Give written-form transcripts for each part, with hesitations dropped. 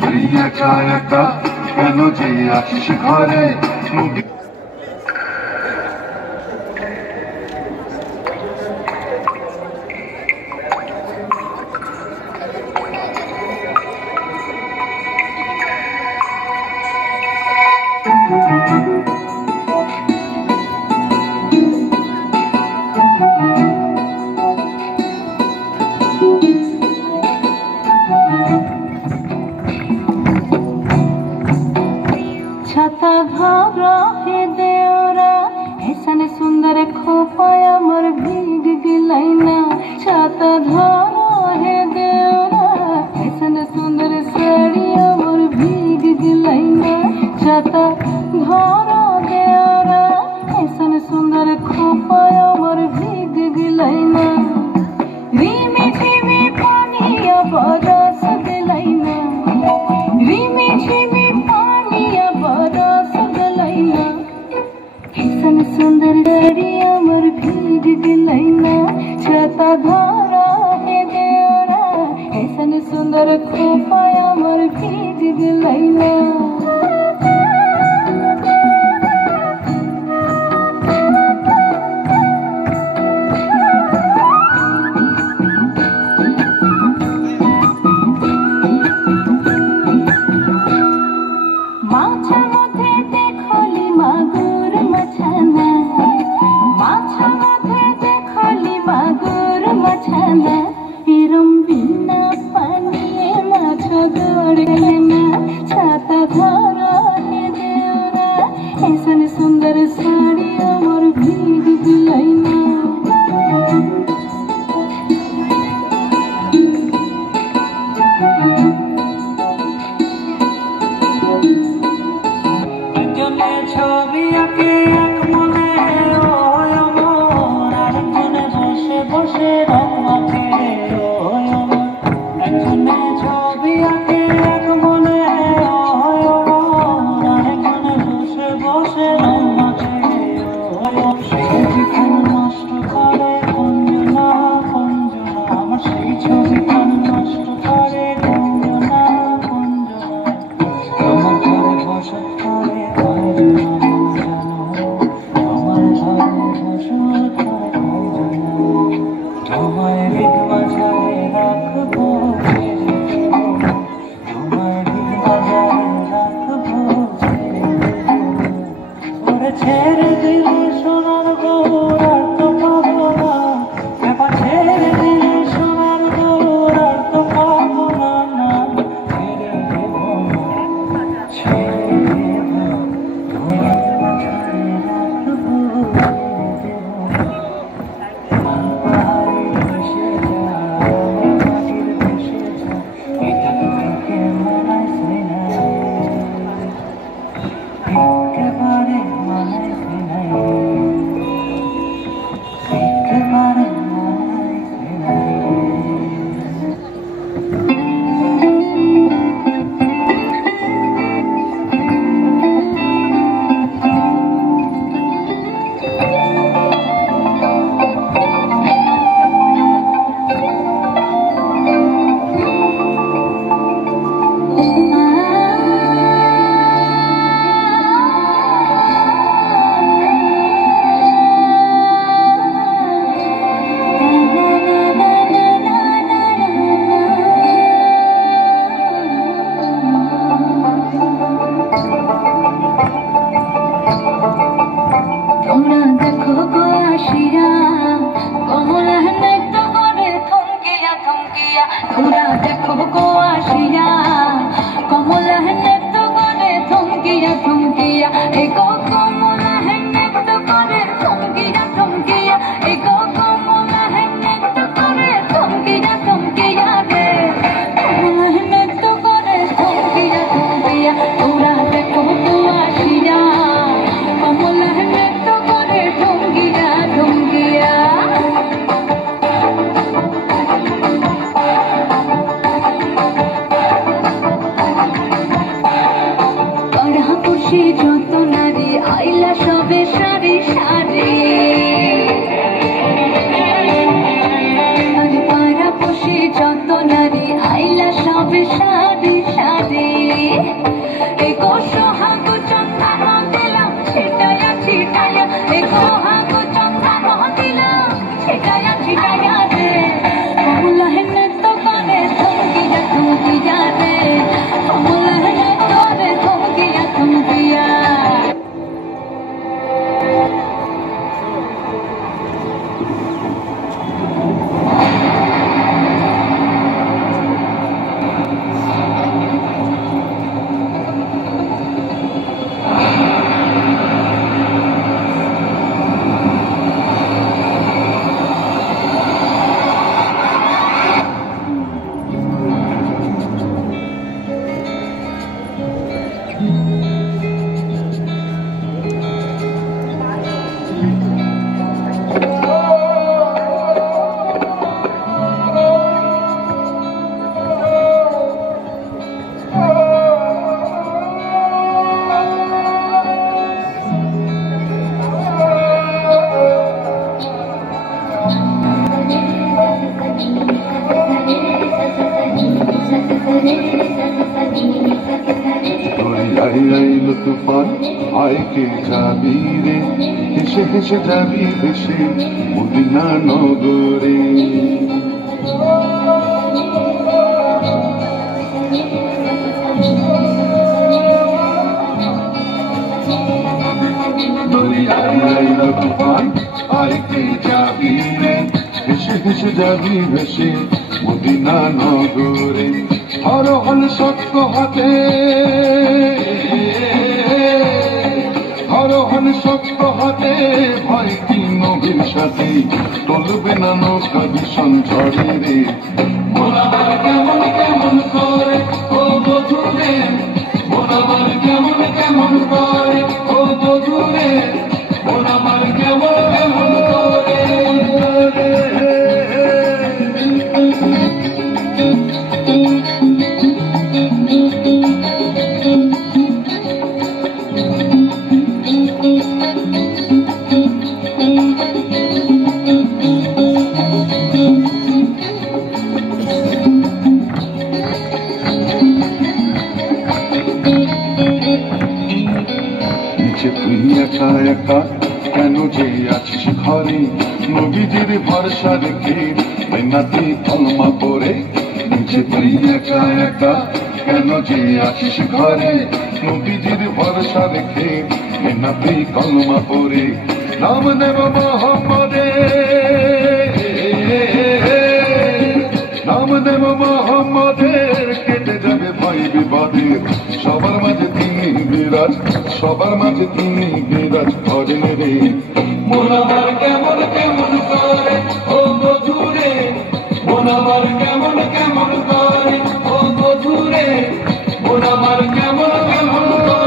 প্রিয়া ছায়াটা কেন যে আসিস ঘরে छाता धरो हे देवरा ऐसन सुंदर खोपाया मोर भीग गिलैना छाता धरो हे देवरा ऐसन सुंदर साड़िया मोर भीग गिलैना छाता धरो देवरा ऐसन सुंदर खोपाया मोर भीग गिलैना रिमी झिमी पानिया बरस गिलैना रिमी झिमी ऐसन सुंदर डरिया मोर भीग गिलैना छाता धरा हे देवरा ऐसन सुंदर खोपाया मोर भीग गिलैना छाता धरा हे देवरा ऐसन सुंदर साड़िया मोर भीग गिलैना ছবি আঁকে এক মনে আরেকজনে বসে বসে রং মাখে একজনে ছবি আঁকে এক মনে আরেকজনে বসে বসে রং মাখে ছবিখান নষ্ট করে কঞ্জনা কঞ্জনা আমার সেই ছবিখান নষ্ট করে কঞ্জনা কঞ্জনা আমার ঘরে বসত করে তোমায় ঋণ বাজারে রাখবো তোমায় ঋণ বাজারে রাখবো ওরে ছেড়ে দিলে সোনার গোর আর তো পাবো না এবার ছেড়ে দিলে সোনার গোর আর তো পাবো না ছেড়ে দেব ছেড়ে দেব তোমায় বাজারে রাখবো তোমরা দেখো গো আসিয়া কমলা নৃত্য করে থমকিয়া থমকিয়া এই গো কমলা নৃত্য করে থমকিয়া থমকিয়া এই গো কমলা নৃত্য করে থমকিয়া থমকিয়া রে কমলা নৃত্য করে থমকিয়া থমকিয়া তোমরা দেখো গো আসিয়া কমলা নৃত্য করে থমকিয়া থমকিয়া সবে সারি সারি আরে পাড়া বসে যত নারী আইলা সবে সারি সারি এগো সোহাগ চন্দন দিলাম ছিটায়া ছিটায়া এগো হাগ চন্দন দিলাম ছিটায়া ছিটায়া রে কমলা হেনে তো করে থমকিয়া রে কমলা হেনে তো রে থমকিয়া তুফান আইকে যাবি রে হেসে হেসে যাবি ভেসে মদিনা নগরে তুফান আইকে যাবি রে হেসে হেসে যাবি ভেসে মদিনা নগরে হর হল সত্য হাতে হরহন সত্য হাতে ভয় কি নবীর সাথে চলবে না নৌকা ভীষণ ঝড়ে রে মোনাবার কেমন কেমন করে ও বধুরে মোনাবার কেমন কেমন করে ও বধুরে মোনাবার কেমন কেমন করে তুই একা একা কেন যে আছিস ঘরে নবীজির ভরসা রেখে মেনাতি কলমা পরে নিচে তুই একা একা কেন যে আছিস ঘরে নবীজির ভরসা রেখে মেনাতি কলমা পরে নাম নেব মোহাম্মদে নাম নেব মোহাম্মদের কেটে যাবে ভয় বিপদের সবার মাঝে তিনি বিরাজ সবার মাঝে তিনি বিরাজ করেন রে মোনাবার কেমন কেমন করে ও বধুরে মোনাবার কেমন কেমন করে ও বধুরে মোনাবার কেমন কেমন করে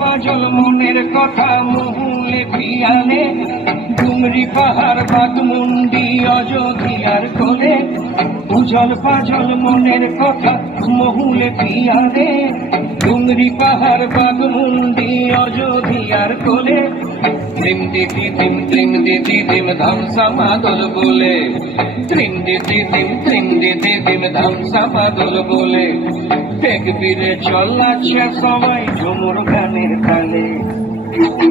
পাজল মনের কথা মহুলে পিয়ালে, ডুমরি পাহাড় বাগমুন্ডি অযোধ্যার কোলে। উজল পাজল মনের কথা মহুলে পিয়ালে, ডুমরি পাহাড় বাগমুন্ডি অযোধ্যার কোলে। ত্রিম দিদি দিম ত্রিম দিদি দিম ধামসা মাদল বলে, ত্রিম দিদি দিম ধামসা মাদল বলে। তেকবীরে চলাচ্ছে সবাই ঝুমুর গানের তালে।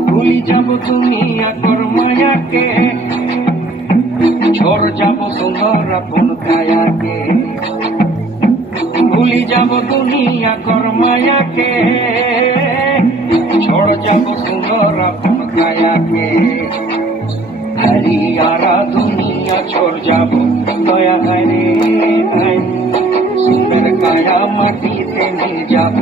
ভুলি যাব তুমি আকর মায়াকে, ঝড় যাব সুন্দর আপন কায়াকে। ভুলি যাব দুনিয়া কর মায়াকে, ঝড় যাব সুন্দর আপন কায়াকে। হরিয়ারা দুনিয়া ছোড় যাব দয়া হরে, সুন্দর কায়া মাটিতে নিয়ে যাব।